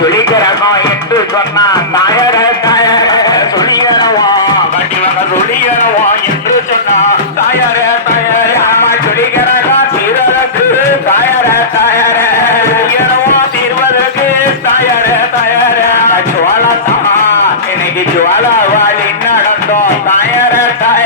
சொல்லிக்கிறனோ என்று சொன்னா தாயர தாயர சொல்லியனவா கட்டிவங்க சொல்லியனவா என்று சொன்னா தாயர தாயர ஆமா சொல்லிக்கிறனா தீரதற்கு தாயர தாயர சொல்லியனவா தீர்வதற்கு தாயர தாயர ஜுவாலா தமா இன்னைக்கு ஜுவாலா வாலி நடந்தோம் தாயர தாயர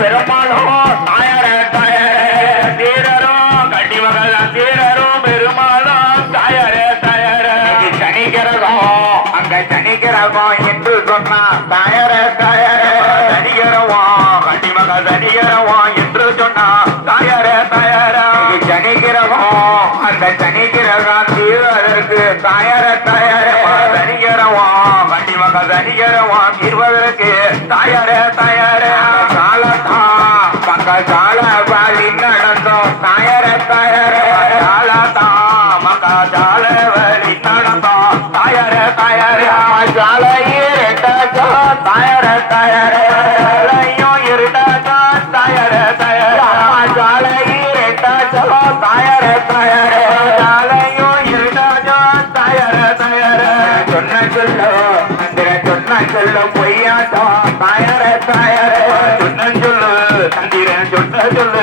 பெருமாளோ தாயார தாயார தீரரோ கட்டிமகள் தீரரோ பெருமாளோ தாயார தாயார தனிக்கிறதோ அங்க தனிக்கிறதோ என்று சொன்னா தாயார தாயார தனிக்கிறவோ கட்டிமகள் தனிக்கிறவோ என்று சொன்னா தாயார தாயார தனிக்கிறவோ அந்த தனிக்கிறதான் தீர்வதற்கு தாயார தாயார தனிக்கிறவோ கட்டிமகள் தனிக்கிறவோ தீர்வதற்கு தாயார தாயார ஜால பாலி நடந்தோம் தாயர தாயர ஜால தாமக ஜால வழி நடந்தோம் தாயர தாயர ஜால இருட்டோ தாயர தாயர ஜாலையும் இருட்டோ தாயர தாயர ஜால இருட்டோ தாயர தாயர ஜாலையும் இருட்டோ தாயர தாயர சொன்ன சொல்லோ Gracias,